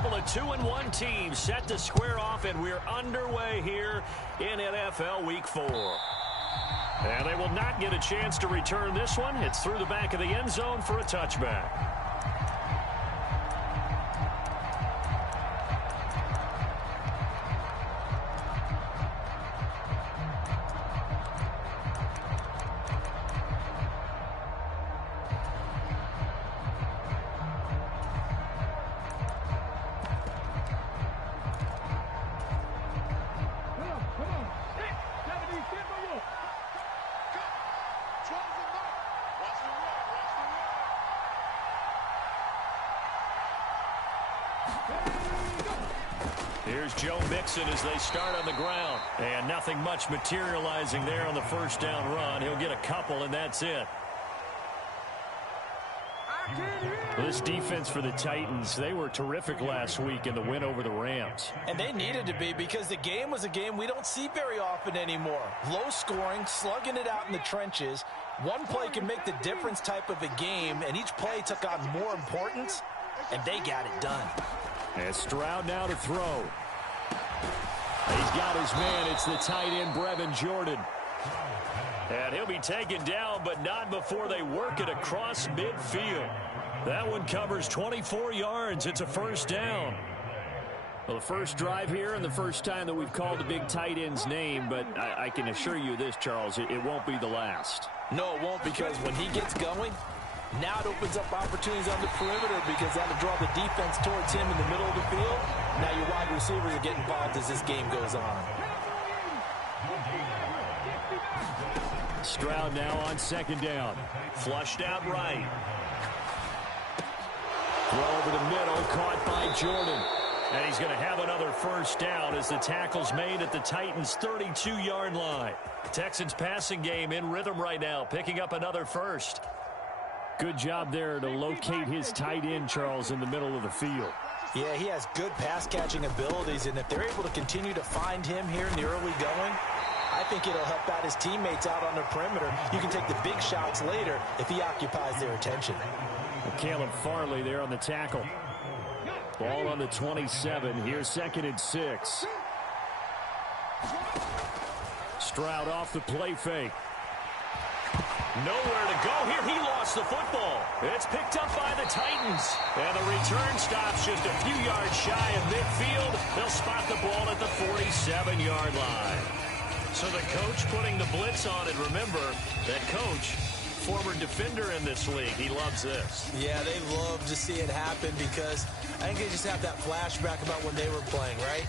couple of 2-1 teams set to square off, and we're underway here in NFL Week 4. And they will not get a chance to return this one. It's through the back of the end zone for a touchback. Here's Joe Mixon as they start on the ground. And nothing much materializing there on the first down run. He'll get a couple, and that's it. This defense for the Titans, they were terrific last week in the win over the Rams. And they needed to be, because the game was a game we don't see very often anymore. Low scoring, slugging it out in the trenches. One play can make the difference type of a game, and each play took on more importance, and they got it done. And Stroud now to throw. He's got his man. It's the tight end, Brevin Jordan. And he'll be taken down, but not before they work it across midfield. That one covers 24 yards. It's a first down. Well, the first drive here and the first time that we've called the big tight end's name, but I can assure you this, Charles, it won't be the last. No, it won't, because when he gets going, now it opens up opportunities on the perimeter, because that'll draw the defense towards him in the middle of the field. Now your wide receivers are getting involved as this game goes on. Stroud now on second down. Flushed out right. Throw over the middle, caught by Jordan. And he's going to have another first down as the tackle's made at the Titans' 32-yard line. Texans passing game in rhythm right now, picking up another first. Good job there to locate his tight end, Charles, in the middle of the field. Yeah, he has good pass-catching abilities, and if they're able to continue to find him here in the early going, I think it'll help out his teammates out on the perimeter. You can take the big shots later if he occupies their attention. Caleb Farley there on the tackle. Ball on the 27. Here's 2nd and 6. Stroud off the play fake. Nowhere to go here. He lost the football. It's picked up by the Titans. And the return stops just a few yards shy of midfield. They'll spot the ball at the 47-yard line. So the coach putting the blitz on it. Remember, that coach, former defender in this league. He loves this. Yeah, they love to see it happen, because I think they just have that flashback about when they were playing, right?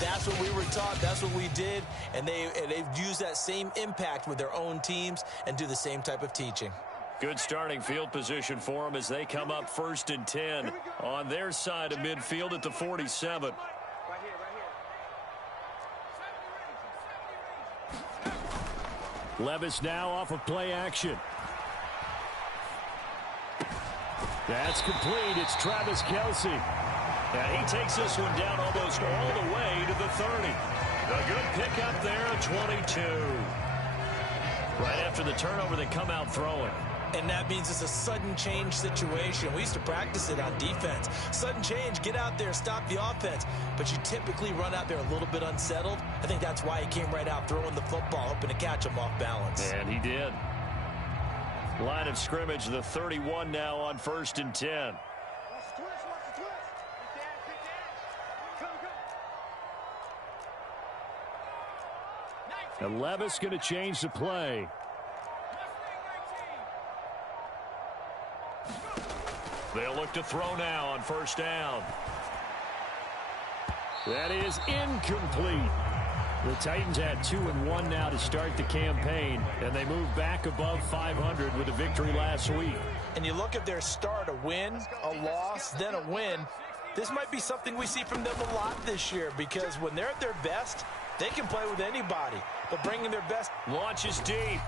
That's what we were taught. That's what we did. And they've used that same impact with their own teams and do the same type of teaching. Good starting field position for them as they come up 1st and 10 on their side of midfield at the 47. Levis now off of play action. That's complete. It's Travis Kelce. And he takes this one down almost all the way to the 30. A good pickup there at 22. Right after the turnover, they come out throwing. And that means it's a sudden change situation. We used to practice it on defense. Sudden change, get out there, stop the offense. But you typically run out there a little bit unsettled. I think that's why he came right out throwing the football, hoping to catch him off balance. And he did. Line of scrimmage, the 31 now on 1st and 10. And Levis going to change the play. They'll look to throw now on 1st down. That is incomplete. The Titans had 2-1 now to start the campaign, and they move back above 500 with a victory last week. And you look at their start, a win, a loss, then a win. This might be something we see from them a lot this year, because when they're at their best, they can play with anybody. But bringing their best. Launches deep.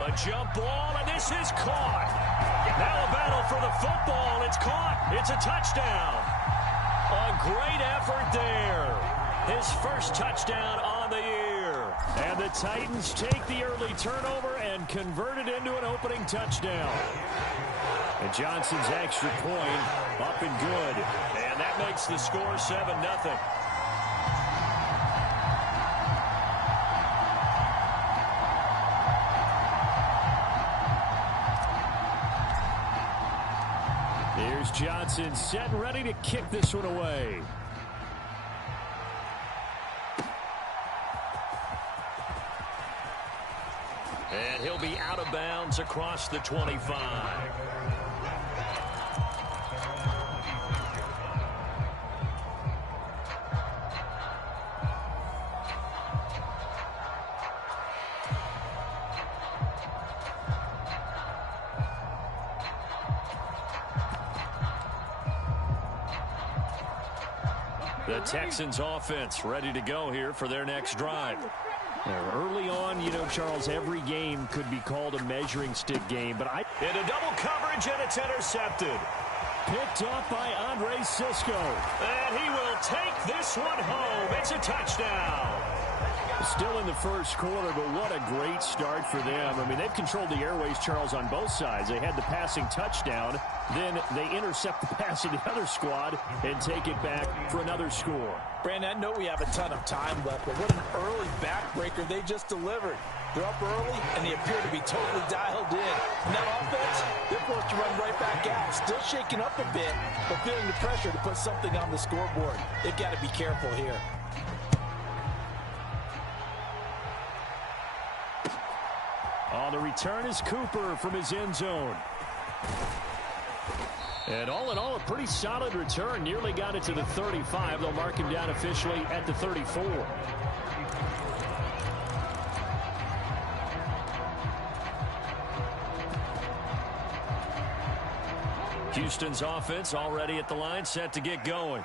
A jump ball, and this is caught. Now a battle for the football. It's caught. It's a touchdown. A great effort there. His first touchdown on the year. And the Titans take the early turnover and convert it into an opening touchdown. And Johnson's extra point up and good. And that makes the score 7-0. Here's Johnson set and ready to kick this one away. And he'll be out of bounds across the 25. The Texans offense ready to go here for their next drive. Early on, you know, Charles, every game could be called a measuring stick game, but into double coverage, and it's intercepted. Picked off by Andre Cisco. And he will take this one home. It's a touchdown. Still in the first quarter, but what a great start for them. I mean, they've controlled the airways, Charles, on both sides. They had the passing touchdown. Then they intercept the pass of the other squad and take it back for another score. Brandon, I know we have a ton of time left, but what an early backbreaker they just delivered. They're up early, and they appear to be totally dialed in. And that offense, they're forced to run right back out. Still shaking up a bit, but feeling the pressure to put something on the scoreboard. They've got to be careful here. On the return is Cooper from his end zone. And all in all, a pretty solid return. Nearly got it to the 35. They'll mark him down officially at the 34. Houston's offense already at the line, set to get going.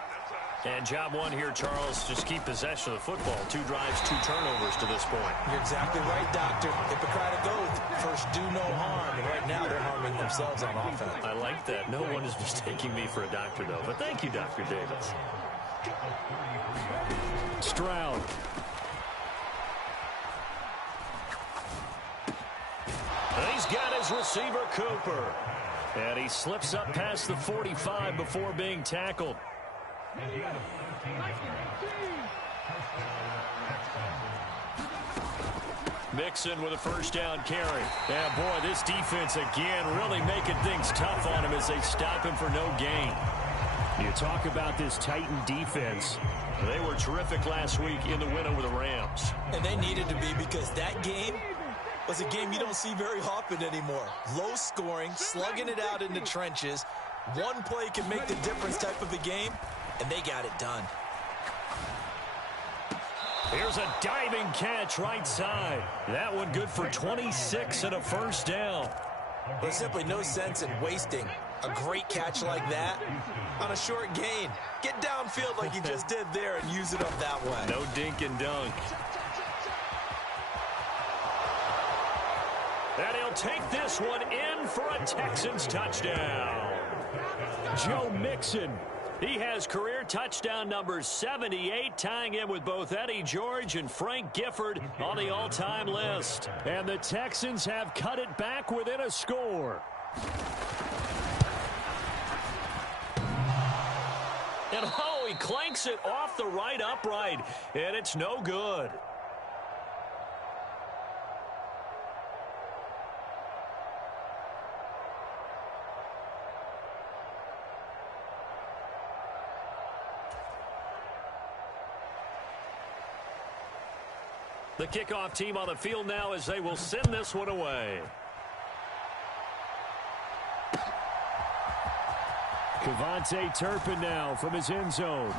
And job one here, Charles, just keep possession of the football. 2 drives, 2 turnovers to this point. You're exactly right, Doctor. Hippocratic oath, first do no harm. And right now they're harming themselves on offense. I like that. No one is mistaking me for a doctor, though. But thank you, Dr. Davis. Stroud. And he's got his receiver, Cooper. And he slips up past the 45 before being tackled. Mixon with a first down carry. Yeah, boy, this defense again really making things tough on him as they stop him for no gain. You talk about this Titan defense. They were terrific last week in the win over the Rams. And they needed to be, because that game was a game you don't see very often anymore. Low scoring, slugging it out in the trenches. One play can make the difference type of a game, and they got it done. Here's a diving catch right side. That one good for 26 and a first down. There's simply no sense in wasting a great catch like that on a short gain. Get downfield like you just did there and use it up that way. No dink and dunk. And he'll take this one in for a Texans touchdown. Joe Mixon. He has career touchdown number 78, tying him with both Eddie George and Frank Gifford on the all-time list. And the Texans have cut it back within a score. And oh, he clanks it off the right upright, and it's no good. The kickoff team on the field now as they will send this one away. Kevontae Turpin now from his end zone.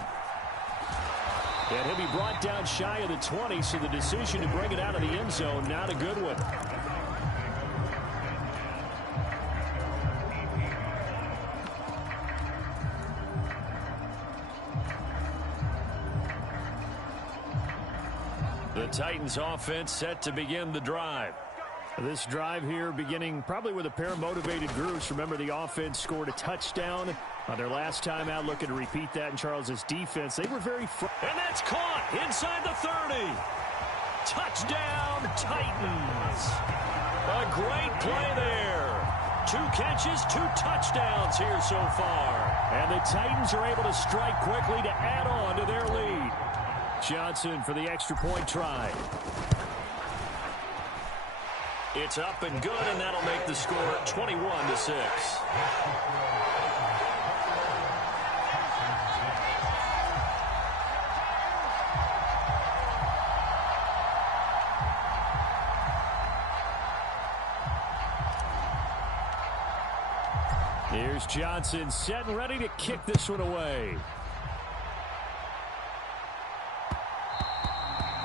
And he'll be brought down shy of the 20, so the decision to bring it out of the end zone, not a good one. The Titans offense set to begin the drive. This drive here beginning probably with a pair of motivated groups. Remember, the offense scored a touchdown on their last time out. Looking to repeat that in Charles's defense. They were very and that's caught inside the 30. Touchdown, Titans. A great play there. 2 catches, 2 touchdowns here so far. And the Titans are able to strike quickly to add on to their lead. Johnson for the extra point try. It's up and good, and that'll make the score 21-6. Here's Johnson set and ready to kick this one away.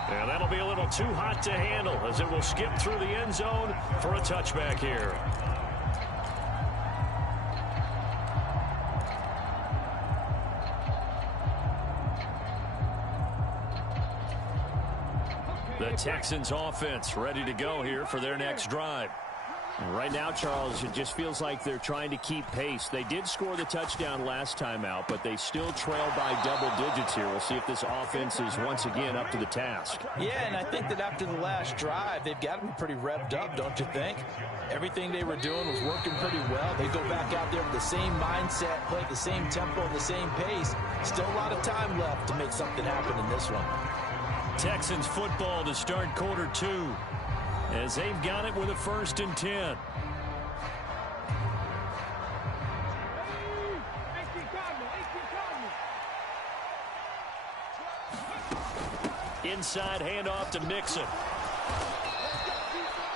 And that'll be a little too hot to handle as it will skip through the end zone for a touchback here. The Texans offense ready to go here for their next drive. Right now, Charles, it just feels like they're trying to keep pace. They did score the touchdown last time out, but they still trail by double digits here. We'll see if this offense is once again up to the task. Yeah, and I think that after the last drive, they've got to be pretty revved up, don't you think? Everything they were doing was working pretty well. They go back out there with the same mindset, play at the same tempo, and the same pace. Still a lot of time left to make something happen in this one. Texans football to start quarter 2. As they've got it with a 1st and 10. Inside handoff to Mixon.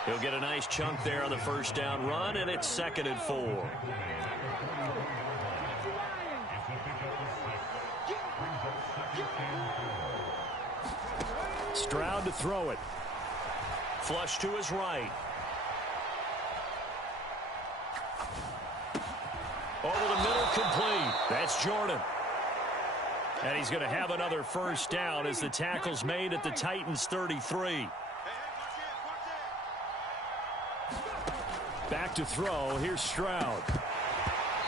He'll get a nice chunk there on the first down run, and it's 2nd and 4. Stroud to throw it. Flush to his right. Over the middle, complete. That's Jordan. And he's going to have another first down as the tackle's made at the Titans' 33. Back to throw. Here's Stroud.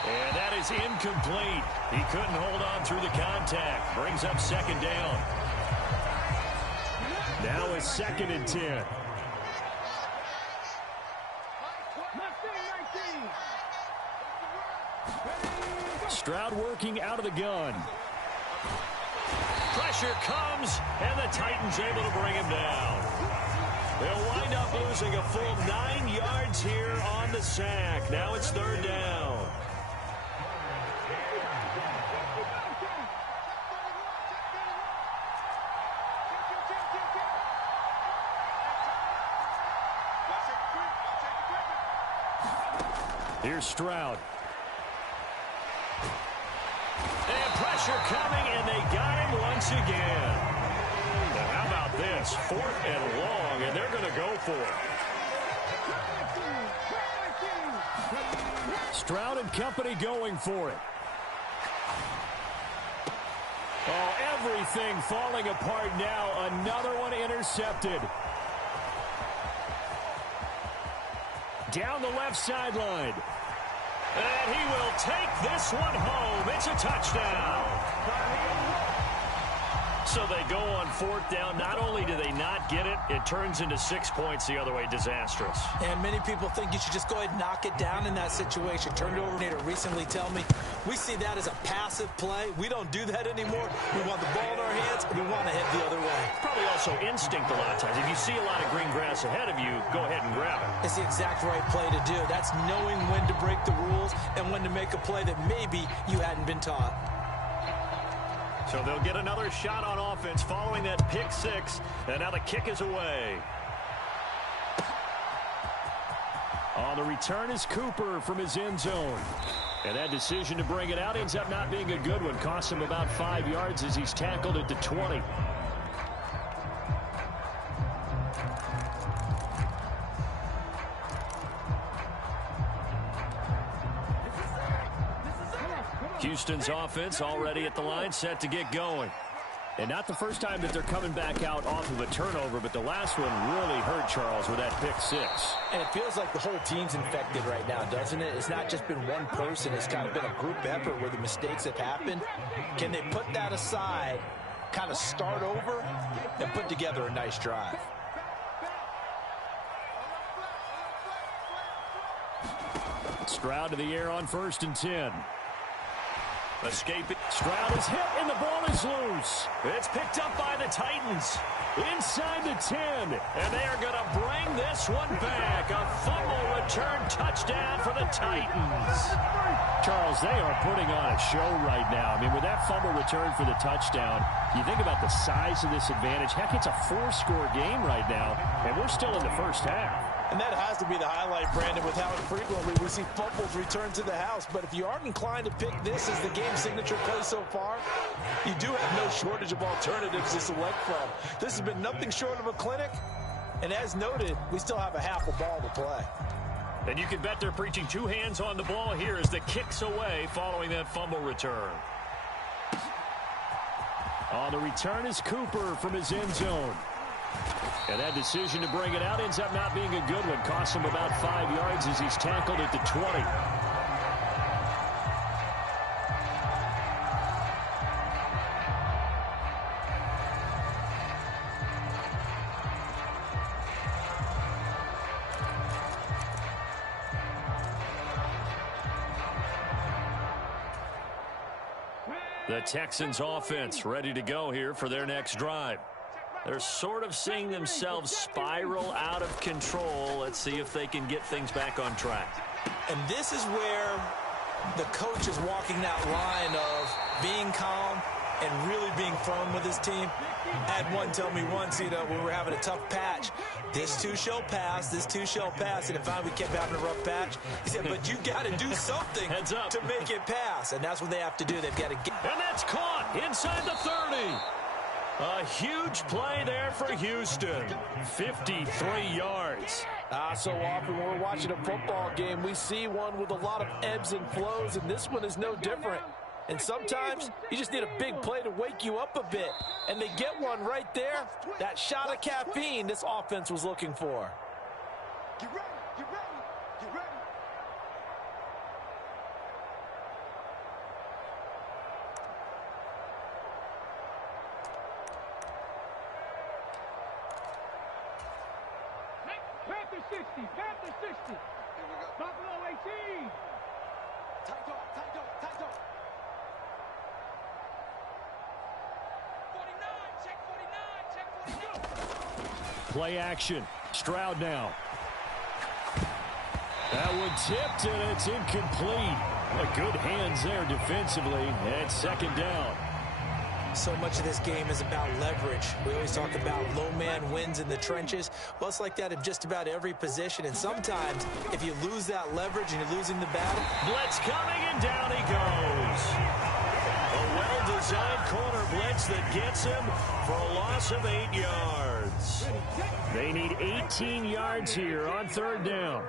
And that is incomplete. He couldn't hold on through the contact. Brings up 2nd down. Now it's 2nd and 10. Stroud working out of the gun. Pressure comes, and the Titans able to bring him down. They'll wind up losing a full 9 yards here on the sack. Now it's 3rd down. Here's Stroud. And pressure coming, and they got him once again. Now how about this? 4th and long, and they're going to go for it. Stroud and company going for it. Oh, everything falling apart now. Another one intercepted. Down the left sideline. And he will take this one home. It's a touchdown. So they go on 4th down. Not only do they not get it, it turns into 6 points the other way. Disastrous. And many people think you should just go ahead and knock it down in that situation. Turned over recently tell me we see that as a passive play. We don't do that anymore. We want the ball in our hands, and we want to head the other way. Probably also instinct a lot of times. If you see a lot of green grass ahead of you, go ahead and grab it. It's the exact right play to do. That's knowing when to break the rules and when to make a play that maybe you hadn't been taught. So they'll get another shot on offense following that pick 6, and now the kick is away. On the return is Cooper from his end zone. And that decision to bring it out ends up not being a good one. Costs him about 5 yards as he's tackled at the 20. Houston's offense already at the line, set to get going. And not the first time that they're coming back out off of a turnover, but the last one really hurt Charles with that pick 6. And it feels like the whole team's infected right now, doesn't it? It's not just been one person. It's kind of been a group effort where the mistakes have happened. Can they put that aside, kind of start over, and put together a nice drive? Stroud to the air on 1st and 10. Escaping. Stroud is hit, and the ball is loose. It's picked up by the Titans. Inside the 10. And they are going to bring this one back. A fumble return touchdown for the Titans. Charles, they are putting on a show right now. I mean, with that fumble return for the touchdown, you think about the size of this advantage. Heck, it's a 4-score game right now, and we're still in the first half. And that has to be the highlight, Brandon, with how frequently we see fumbles return to the house. But if you aren't inclined to pick this as the game signature play so far, you do have no shortage of alternatives to select from. This has been nothing short of a clinic. And as noted, we still have a half a ball to play. And you can bet they're preaching 2 hands on the ball here as the kick's away following that fumble return. On the return is Cooper from his end zone. And that decision to bring it out ends up not being a good one. Costs him about 5 yards as he's tackled at the 20. The Texans offense ready to go here for their next drive. They're sort of seeing themselves spiral out of control. Let's see if they can get things back on track. And this is where the coach is walking that line of being calm and really being firm with his team. I had one tell me once, when we were having a tough patch, this too shall pass, this too shall pass. And if we kept having a rough patch, he said, but you got to do something to make it pass. And that's what they have to do. They've got to get. And that's caught inside the 30. A huge play there for Houston. 53 yards. So often when we're watching a football game, we see one with a lot of ebbs and flows, and this one is no different. And sometimes you just need a big play to wake you up a bit. And they get one right there. That shot of caffeine this offense was looking for. Get ready, get ready, get ready. Panther 60, Panther 60. Here we go. Buffalo 18. Tight dog, tight dog, tight dog. 49, check 49, check 49. Play action. Stroud now. That one tipped, and it's incomplete. Good hands there defensively, and 2nd down. So much of this game is about leverage. We always talk about low man wins in the trenches. Well, it's like that in just about every position. And sometimes, if you lose that leverage and you're losing the battle. Blitz coming, and down he goes. A well-designed corner blitz that gets him for a loss of 8 yards. They need 18 yards here on 3rd down.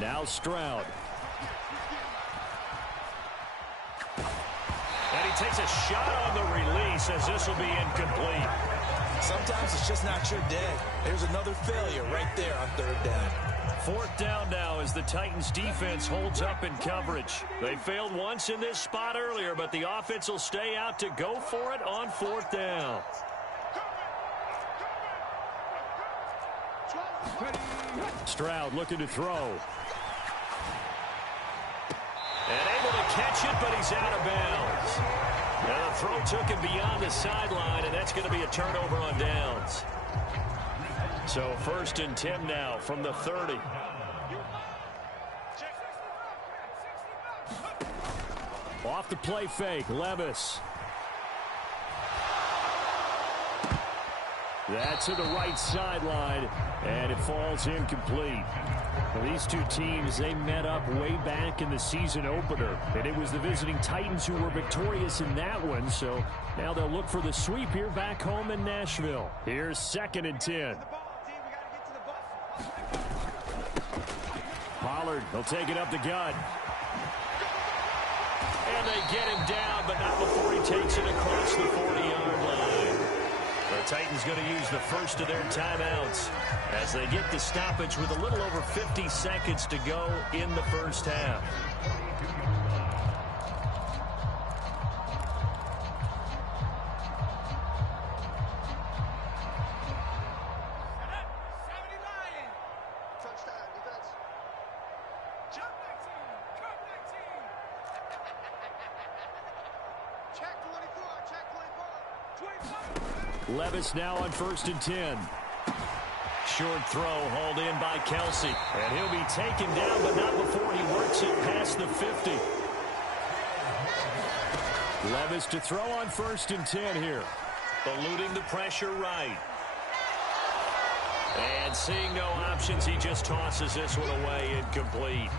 Now Stroud. And he takes a shot on the release as this will be incomplete. Sometimes it's just not your day. There's another failure right there on 3rd down. 4th down now as the Titans defense holds up in coverage. They failed once in this spot earlier, but the offense will stay out to go for it on 4th down. Stroud looking to throw. And able to catch it, but he's out of bounds. Now the throw took him beyond the sideline, and that's going to be a turnover on downs. So 1st and 10 now from the 30. Off the play fake, Levis. That's to the right sideline, and it falls incomplete. Well, these two teams, they met up way back in the season opener, and it was the visiting Titans who were victorious in that one, so now they'll look for the sweep here back home in Nashville. Here's 2nd and 10. Pollard, he'll take it up the gut. And they get him down, but not before he takes it across the 40-yard line. The Titans going to use the first of their timeouts as they get the stoppage with a little over 50 seconds to go in the first half. Levis now on 1st and 10. Short throw hauled in by Kelsey. And he'll be taken down, but not before he works it past the 50. Levis to throw on 1st and 10 here. Eluding the pressure right. And seeing no options, he just tosses this one away incomplete.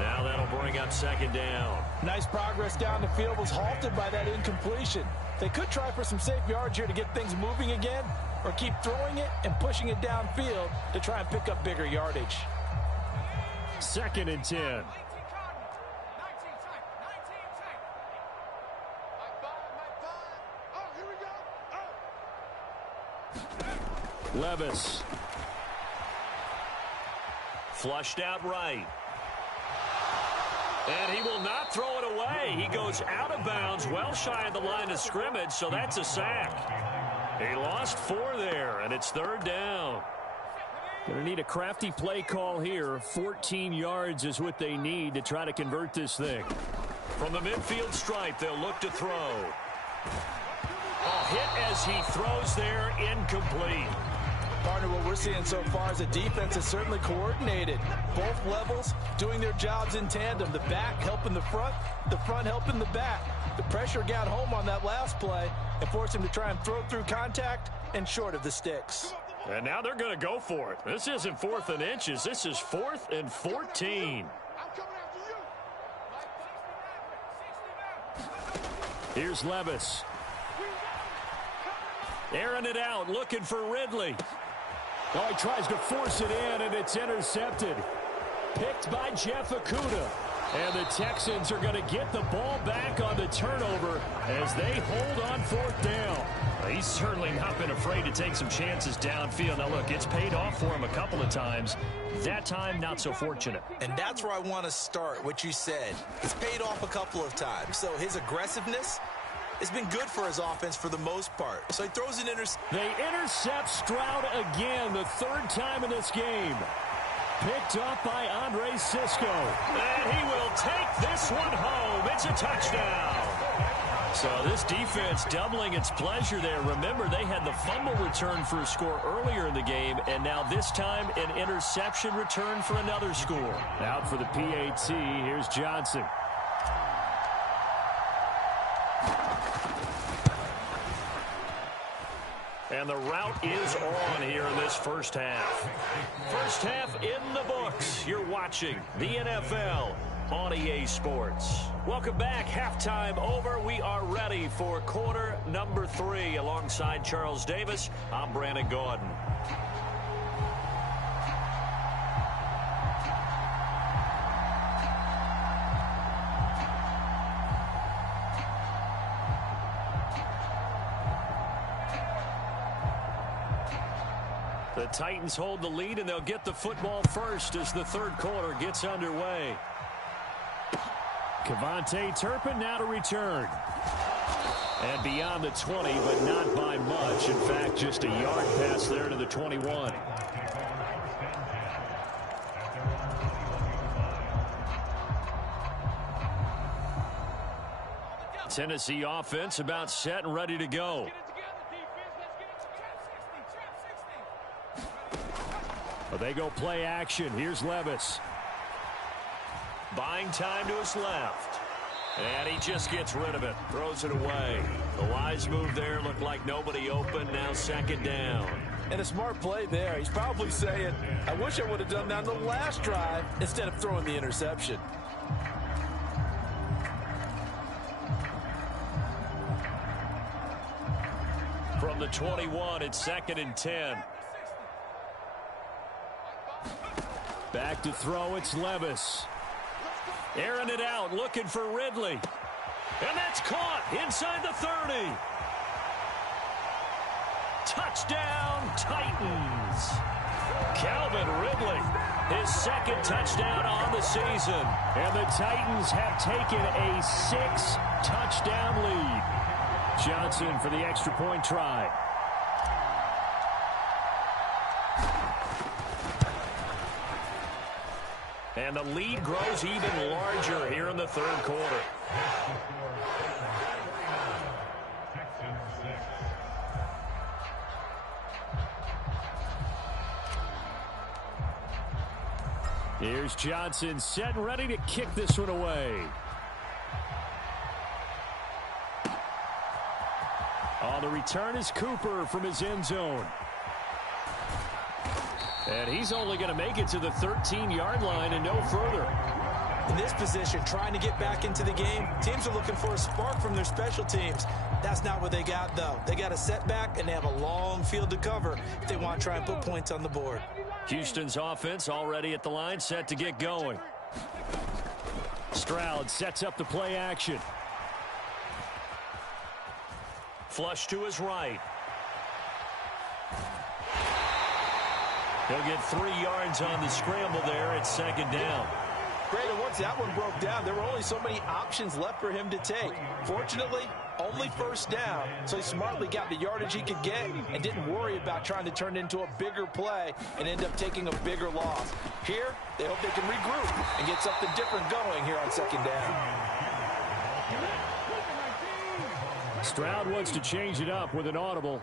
Now that'll bring up 2nd down. Nice progress down the field, was halted by that incompletion. They could try for some safe yards here to get things moving again, or keep throwing it and pushing it downfield to try and pick up bigger yardage. 2nd and 10. Levis. Flushed out right. And he will not throw it away. He goes out of bounds, well shy of the line of scrimmage, so that's a sack. He lost 4 there, and it's 3rd down. Going to need a crafty play call here. 14 yards is what they need to try to convert this thing. From the midfield stripe, they'll look to throw. A hit as he throws there, incomplete. Partner, what we're seeing so far is the defense is certainly coordinated. Both levels doing their jobs in tandem. The back helping the front helping the back. The pressure got home on that last play and forced him to try and throw through contact and short of the sticks. And now they're going to go for it. This isn't 4th and inches. This is 4th and 14. Here's Levis. Airing it out, looking for Ridley. Oh, he tries to force it in, and it's intercepted. Picked by Jeff Okudah. And the Texans are going to get the ball back on the turnover as they hold on 4th down. He's certainly not been afraid to take some chances downfield. Now, look, it's paid off for him a couple of times. That time, not so fortunate. And that's where I want to start, what you said. It's paid off a couple of times. So his aggressiveness has been good for his offense for the most part. So he throws an interception. They intercept Stroud again, the 3rd time in this game. Picked up by Andre Cisco. And he will take this one home. It's a touchdown. So this defense doubling its pleasure there. Remember, they had the fumble return for a score earlier in the game, and now this time an interception return for another score. Out for the PAT, here's Johnson. And the route is on here in this first half. First half in the books. You're watching the NFL on EA Sports. Welcome back. Halftime over. We are ready for quarter number 3. Alongside Charles Davis, I'm Brandon Gaudin. The Titans hold the lead, and they'll get the football first as the 3rd quarter gets underway. KaVontae Turpin now to return. And beyond the 20, but not by much. In fact, just a yard pass there to the 21. Tennessee offense about set and ready to go. But they go play action. Here's Levis. Buying time to his left. And he just gets rid of it. Throws it away. The wise move there looked like nobody open. Now 2nd down. And a smart play there. He's probably saying, I wish I would have done that on the last drive instead of throwing the interception. From the 21, it's 2nd and 10. Back to throw, it's Levis. Airing it out, looking for Ridley. And that's caught inside the 30. Touchdown, Titans. Calvin Ridley, his 2nd touchdown on the season. And the Titans have taken a 6-touchdown lead. Johnson for the extra point try. And the lead grows even larger here in the 3rd quarter. Here's Johnson set and ready to kick this one away. On the return is Cooper from his end zone. And he's only going to make it to the 13-yard line and no further. In this position, trying to get back into the game, teams are looking for a spark from their special teams. That's not what they got, though. They got a setback, and they have a long field to cover if they want to try and put points on the board. Houston's offense already at the line, set to get going. Stroud sets up the play action. Flush to his right. He'll get 3 yards on the scramble there. It's second down. Great, and once that one broke down, there were only so many options left for him to take. Fortunately, only first down, so he smartly got the yardage he could get and didn't worry about trying to turn it into a bigger play and end up taking a bigger loss. Here, they hope they can regroup and get something different going here on second down. Stroud wants to change it up with an audible.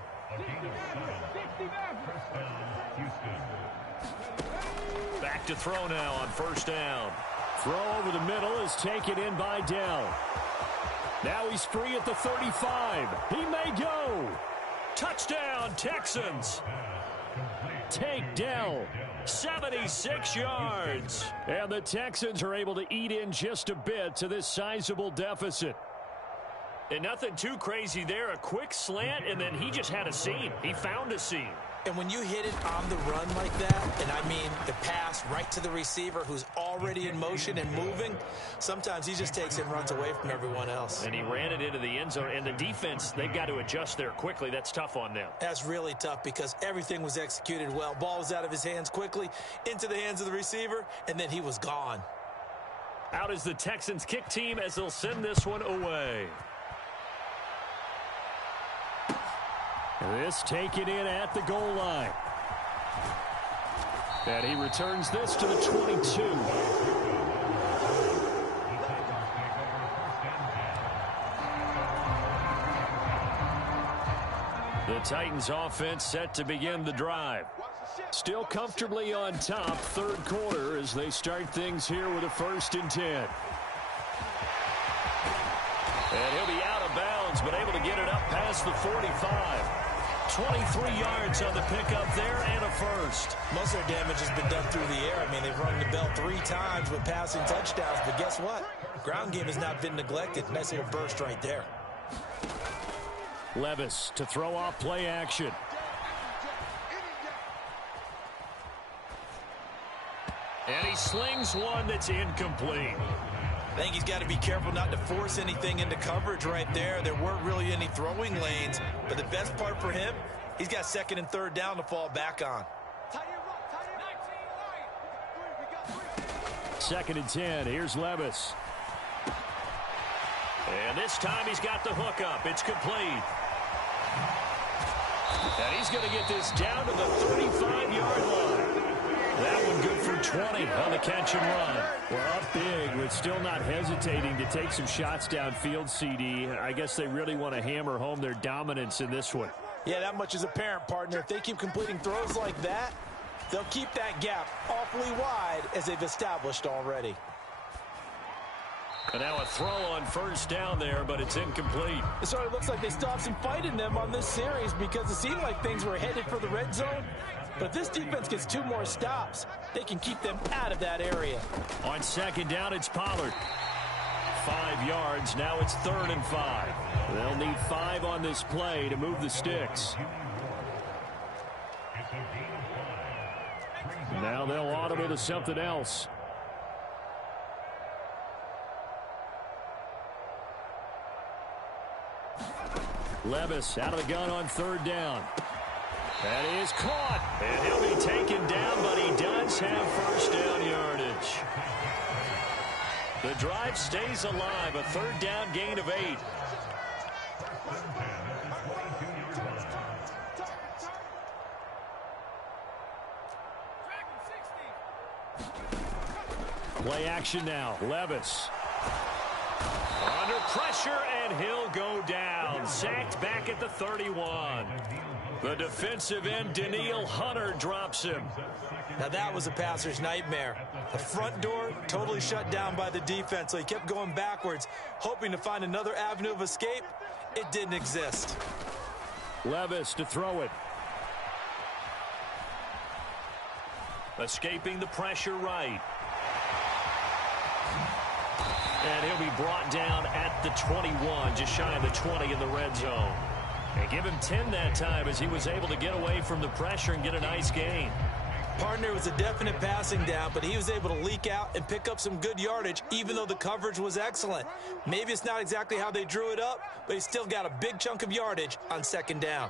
Back to throw now on first down. Throw over the middle is taken in by Dell. Now he's free at the 35. He may go. Touchdown, Texans. Take Dell. 76 yards. And the Texans are able to eat in just a bit to this sizable deficit. And nothing too crazy there. A quick slant, and then he just had a seam. He found a seam. And when you hit it on the run like that, and I mean the pass right to the receiver who's already in motion and moving, sometimes he just takes it and runs away from everyone else. And he ran it into the end zone. And the defense, they've got to adjust there quickly. That's tough on them. That's really tough because everything was executed well. Ball was out of his hands quickly, into the hands of the receiver, and then he was gone. Out is the Texans kick team as they'll send this one away. This taken in at the goal line. And he returns this to the 22. The Titans offense set to begin the drive. Still comfortably on top, third quarter as they start things here with a 1st and 10. And he'll be out of bounds, but able to get it up past the 45. 23 yards on the pickup there and a first. Most of their damage has been done through the air. I mean, they've rung the bell 3 times with passing touchdowns, but guess what? Ground game has not been neglected. Nice little burst right there. Levis to throw off play action. And he slings one that's incomplete. I think he's got to be careful not to force anything into coverage right there. There weren't really any throwing lanes, but the best part for him, he's got 2nd and 3rd down to fall back on. 2nd and 10. Here's Levis. And this time he's got the hook up. It's complete. And he's going to get this down to the 35-yard line. That one good for 20 on the catch and run. We're up big, but still not hesitating to take some shots downfield, CD. I guess they really want to hammer home their dominance in this one. Yeah, that much is apparent, partner. If they keep completing throws like that, they'll keep that gap awfully wide as they've established already. And now a throw on first down there, but it's incomplete. It sort of looks like they still have some fight in them on this series because it seemed like things were headed for the red zone. But if this defense gets 2 more stops, they can keep them out of that area. On 2nd down, it's Pollard. 5 yards. Now it's 3rd and 5. They'll need 5 on this play to move the sticks. Now they'll audible to something else. Levis out of the gun on 3rd down. That is caught, and he'll be taken down, but he does have first down yardage. The drive stays alive, a 3rd down gain of 8. Play action now, Levis. Under pressure, and he'll go down. Sacked back at the 31. The defensive end, Danielle Hunter, drops him. Now that was a passer's nightmare. The front door totally shut down by the defense, so he kept going backwards, hoping to find another avenue of escape. It didn't exist. Levis to throw it. Escaping the pressure right. And he'll be brought down at the 21, just shy of the 20 in the red zone. And give him 10 that time as he was able to get away from the pressure and get a nice gain. Partner was a definite passing down, but he was able to leak out and pick up some good yardage, even though the coverage was excellent. Maybe it's not exactly how they drew it up, but he still got a big chunk of yardage on second down.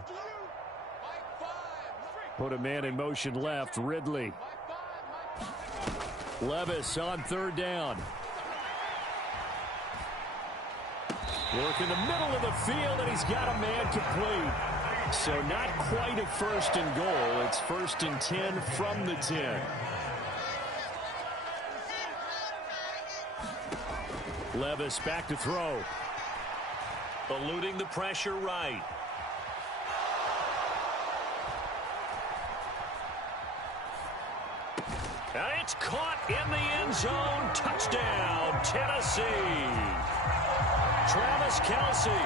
Put a man in motion left, Ridley. Levis on third down. Work in the middle of the field, and he's got a man complete. So not quite a first and goal. It's first and 10 from the 10. Levis back to throw. Eluding the pressure right. And it's caught in the end zone. Touchdown, Tennessee. Travis Kelce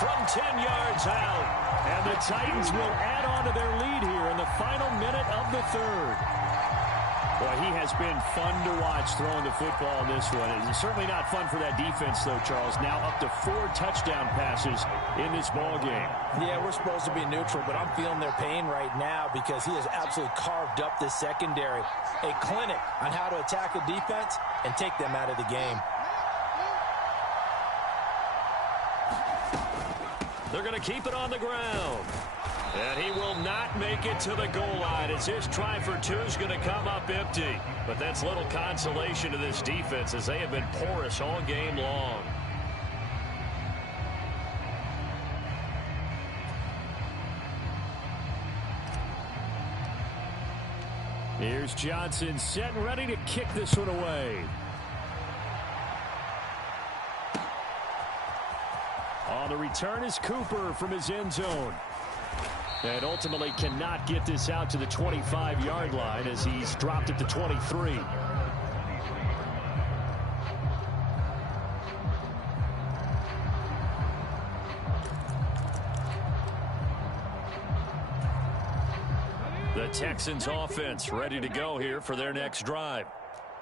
from 10 yards out. And the Titans will add on to their lead here in the final minute of the third. Boy, he has been fun to watch throwing the football in this one. It's certainly not fun for that defense, though, Charles. Now up to 4 touchdown passes in this ball game. Yeah, we're supposed to be neutral, but I'm feeling their pain right now because he has absolutely carved up this secondary. A clinic on how to attack a defense and take them out of the game. They're going to keep it on the ground. And he will not make it to the goal line as his try for 2 is going to come up empty. But that's little consolation to this defense as they have been porous all game long. Here's Johnson set and ready to kick this one away. On the return is Cooper from his end zone. And ultimately cannot get this out to the 25-yard line as he's dropped at the 23. The Texans offense ready to go here for their next drive.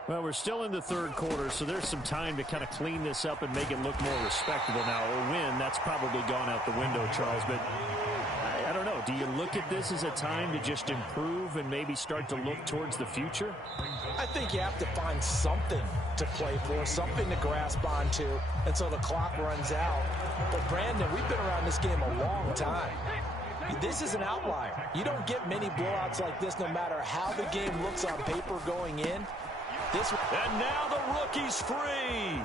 Well, we're still in the third quarter, so there's some time to kind of clean this up and make it look more respectable now. A win, that's probably gone out the window, Charles, but I don't know. Do you look at this as a time to just improve and maybe start to look towards the future? I think you have to find something to play for, something to grasp onto until the clock runs out. But, Brandon, we've been around this game a long time. This is an outlier. You don't get many blowouts like this no matter how the game looks on paper going in. And now the rookie's free.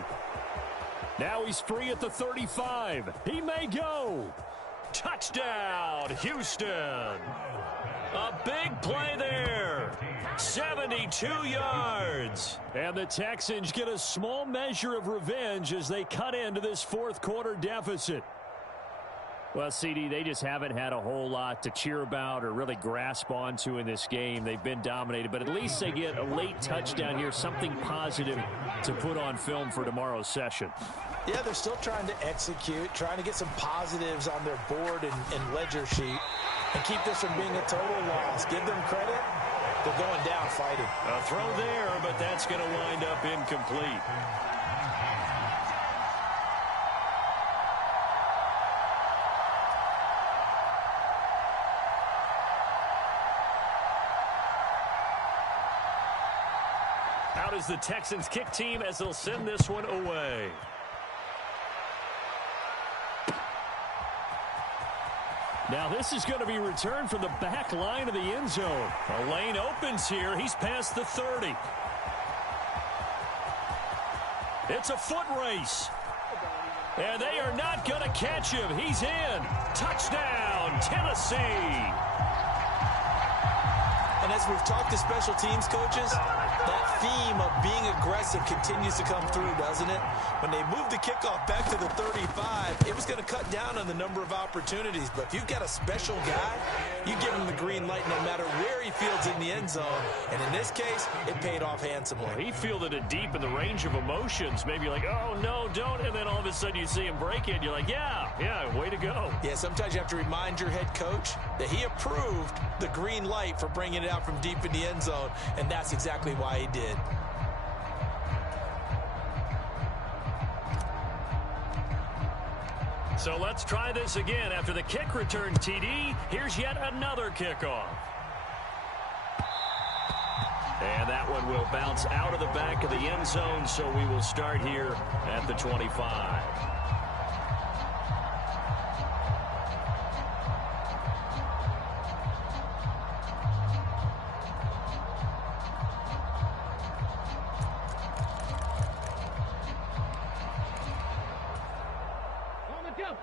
Now he's free at the 35. He may go. Touchdown, Houston. A big play there. 72 yards. And the Texans get a small measure of revenge as they cut into this fourth quarter deficit. Well, CD, they just haven't had a whole lot to cheer about or really grasp onto in this game. They've been dominated, but at least they get a late touchdown here, something positive to put on film for tomorrow's session. Yeah, they're still trying to execute, trying to get some positives on their board and ledger sheet and keep this from being a total loss. Give them credit. They're going down fighting. A throw there, but that's going to wind up incomplete. Out is the Texans kick team as they'll send this one away. Now this is going to be returned from the back line of the end zone. A lane opens here. He's past the 30. It's a foot race. And they are not going to catch him. He's in. Touchdown, Tennessee. And as we've talked to special teams coaches, That theme of being aggressive continues to come through, doesn't it? When they moved the kickoff back to the 35, it was going to cut down on the number of opportunities. But if you've got a special guy, you give him the green light no matter where he fields in the end zone. And in this case, it paid off handsomely. Well, he fielded it deep in the range of emotions. Maybe like, oh, no, don't. And then all of a sudden you see him break it. You're like, yeah, way to go. Yeah, sometimes you have to remind your head coach that he approved the green light for bringing it out from deep in the end zone. And that's exactly why he did. So let's try this again. After the kick return TD, here's yet another kickoff. And that one will bounce out of the back of the end zone, so we will start here at the 25.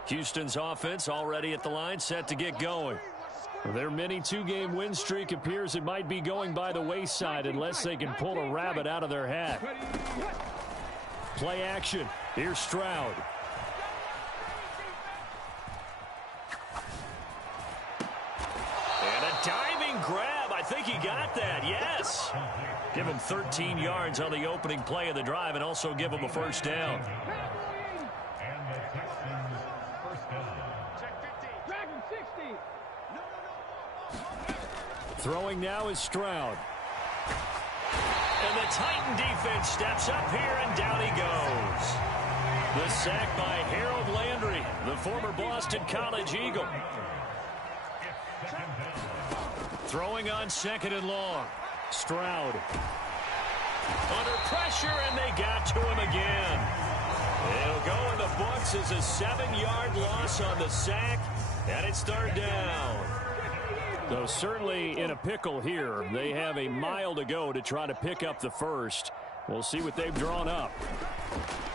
Houston's offense already at the line, set to get going. Their mini two-game win streak appears it might be going by the wayside unless they can pull a rabbit out of their hat. Play action. Here's Stroud. And a diving grab. I think he got that. Yes. Give him 13 yards on the opening play of the drive and also give him a first down. Throwing now is Stroud. And the Titan defense steps up here, and down he goes. The sack by Harold Landry, the former Boston College Eagle. Throwing on second and long. Stroud. Under pressure, and they got to him again. It'll go in the books as a 7-yard loss on the sack, and it's third down. So certainly in a pickle here. They have a mile to go to try to pick up the first. We'll see what they've drawn up.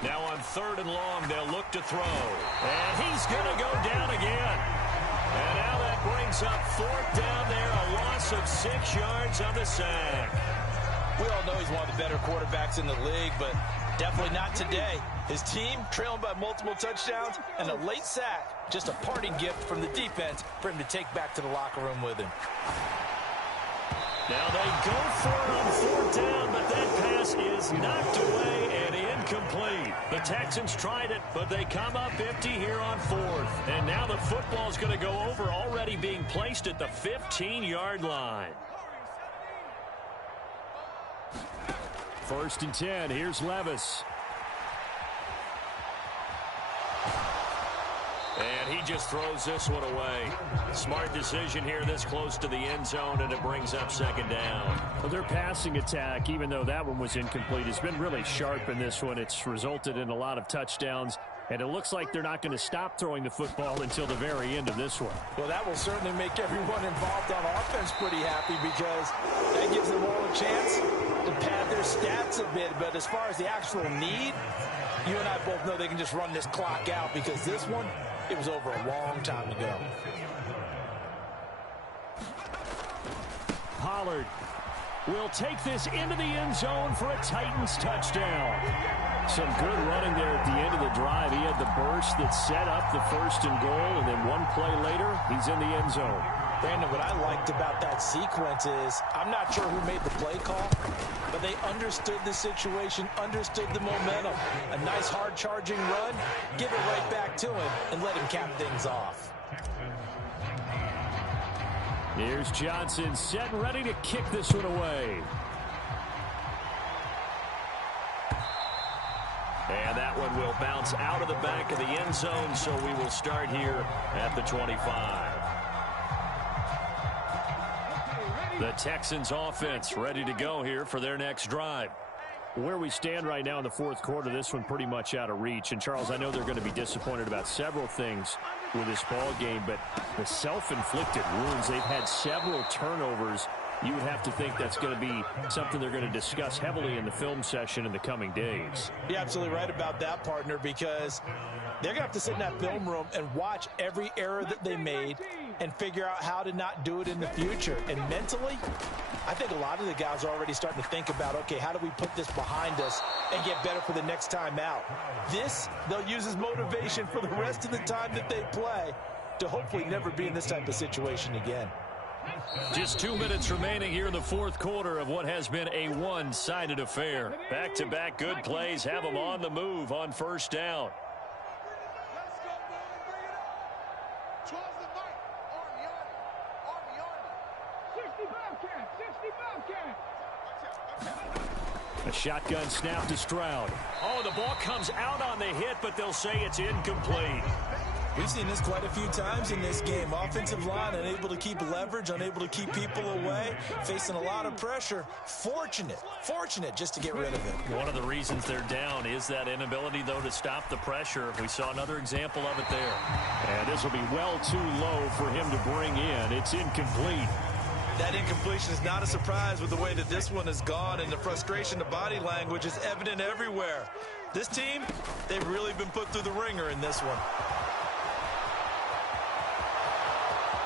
Now on third and long, they'll look to throw. And he's going to go down again. And now that brings up fourth down there, a loss of 6 yards on the sack. We all know he's one of the better quarterbacks in the league, but definitely not today. His team trailing by multiple touchdowns, and a late sack. Just a parting gift from the defense for him to take back to the locker room with him. Now they go for it on fourth down, but that pass is knocked away and incomplete. The Texans tried it, but they come up empty here on fourth. And now the football's going to go over, already being placed at the 15-yard line. First and 10, here's Levis. And he just throws this one away. Smart decision here this close to the end zone, and it brings up second down. Well, their passing attack, even though that one was incomplete, has been really sharp in this one. It's resulted in a lot of touchdowns, and it looks like they're not going to stop throwing the football until the very end of this one. Well, that will certainly make everyone involved on offense pretty happy because that gives them all a chance to pad their stats a bit. But as far as the actual need, you and I both know they can just run this clock out because this one, it was over a long time ago. Pollard will take this into the end zone for a Titans touchdown. Some good running there at the end of the drive. He had the burst that set up the first and goal, and then one play later, he's in the end zone. Brandon, what I liked about that sequence is I'm not sure who made the play call, but they understood the situation, understood the momentum. A nice hard-charging run, give it right back to him, and let him cap things off. Here's Johnson set and ready to kick this one away. And that one will bounce out of the back of the end zone, so we will start here at the 25. The Texans offense ready to go here for their next drive. Where we stand right now in the fourth quarter, this one pretty much out of reach. And, Charles, I know they're going to be disappointed about several things with this ball game, but the self-inflicted wounds, they've had several turnovers. You would have to think that's going to be something they're going to discuss heavily in the film session in the coming days. You're absolutely right about that, partner, because they're going to have to sit in that film room and watch every error that they made, and figure out how to not do it in the future. And mentally, I think a lot of the guys are already starting to think about, okay, how do we put this behind us and get better for the next time out? This, they'll use as motivation for the rest of the time that they play to hopefully never be in this type of situation again. Just 2 minutes remaining here in the fourth quarter of what has been a one-sided affair. Back-to-back good plays have them on the move on first down. Let's go, man. Bring it up. Charles the Knight. Army. 60 Bobcat. A shotgun snap to Stroud. Oh, the ball comes out on the hit, but they'll say it's incomplete. We've seen this quite a few times in this game. Offensive line unable to keep leverage, unable to keep people away, facing a lot of pressure. Fortunate just to get rid of it. One of the reasons they're down is that inability, though, to stop the pressure. We saw another example of it there. And this will be well too low for him to bring in. It's incomplete. That incompletion is not a surprise with the way that this one has gone, and the frustration, the body language is evident everywhere. This team, they've really been put through the ringer in this one.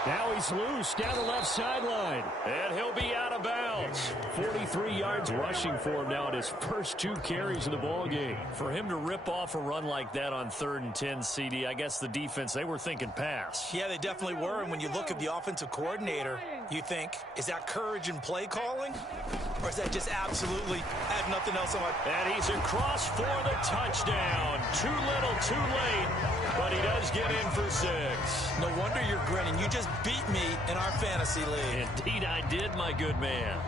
Now he's loose down the left sideline, and he'll be out of bounds. 43 yards rushing for him now at his first 2 carries of the ball game. For him to rip off a run like that on 3rd and 10, CD, I guess the defense, they were thinking pass. Yeah, they definitely were, and when you look at the offensive coordinator, you think, is that courage in play calling? Or is that just absolutely had nothing else on my... And he's across for the touchdown. Too little, too late, but he does get in for 6. No wonder you're grinning. You just beat me in our fantasy league. Indeed I did, my good man.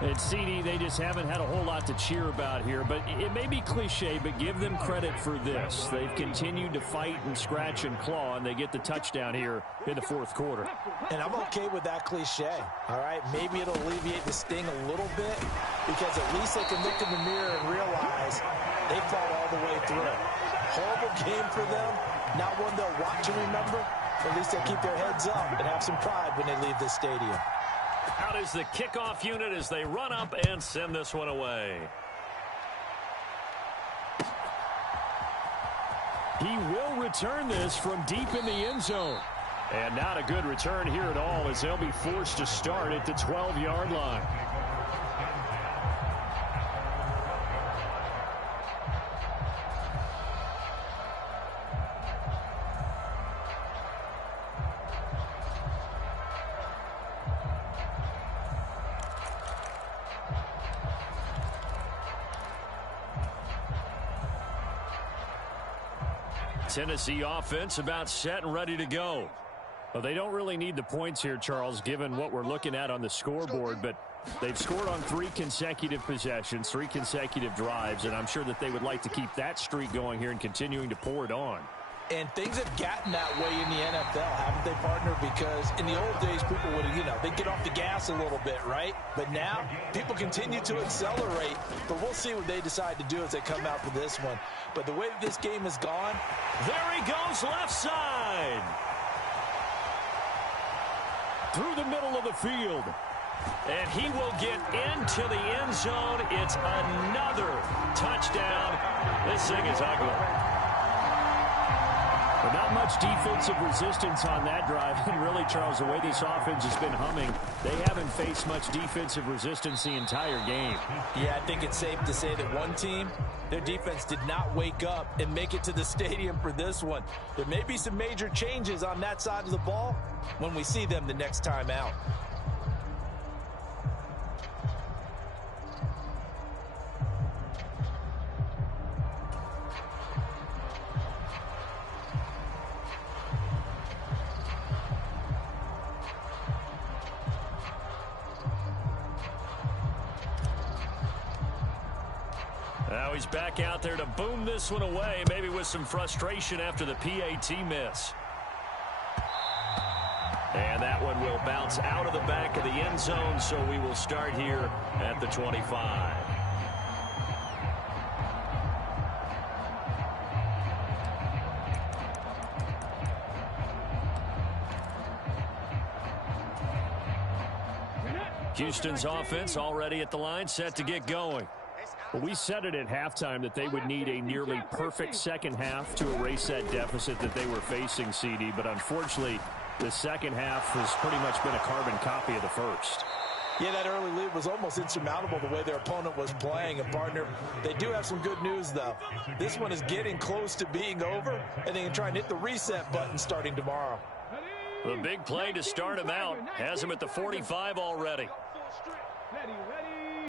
And CD, they just haven't had a whole lot to cheer about here, but it may be cliche, but give them credit for this. They've continued to fight and scratch and claw, and they get the touchdown here in the fourth quarter. And I'm okay with that cliche, all right? Maybe it'll alleviate the sting a little bit, because at least they can look in the mirror and realize they fought all the way through. Horrible game for them, not one they'll want to remember. At least they'll keep their heads up and have some pride when they leave this stadium. Out is the kickoff unit as they run up and send this one away. He will return this from deep in the end zone. And not a good return here at all as they'll be forced to start at the 12-yard line. Tennessee offense about set and ready to go. Well, they don't really need the points here, Charles, given what we're looking at on the scoreboard, but they've scored on 3 consecutive possessions, 3 consecutive drives, and I'm sure that they would like to keep that streak going here and continuing to pour it on. And things have gotten that way in the NFL, haven't they, partner? Because in the old days, people would, they'd get off the gas a little bit, right? But now, people continue to accelerate. But we'll see what they decide to do as they come out for this one. But the way that this game has gone, there he goes left side. Through the middle of the field. And he will get into the end zone. It's another touchdown. This thing is ugly. But not much defensive resistance on that drive. And really, Charles, the way this offense has been humming, they haven't faced much defensive resistance the entire game. Yeah, I think it's safe to say that one team, their defense did not wake up and make it to the stadium for this one. There may be some major changes on that side of the ball when we see them the next time out. Now he's back out there to boom this one away, maybe with some frustration after the PAT miss. And that one will bounce out of the back of the end zone, so we will start here at the 25. Houston's offense already at the line, set to get going. Well, we said it at halftime that they would need a nearly perfect second half to erase that deficit that they were facing, CD. But unfortunately, The second half has pretty much been a carbon copy of the first. Yeah, that early lead was almost insurmountable the way their opponent was playing. And, partner, they do have some good news, though. This one is getting close to being over, and they can try and hit the reset button starting tomorrow. The big play to start him out has him at the 45 already. Ready.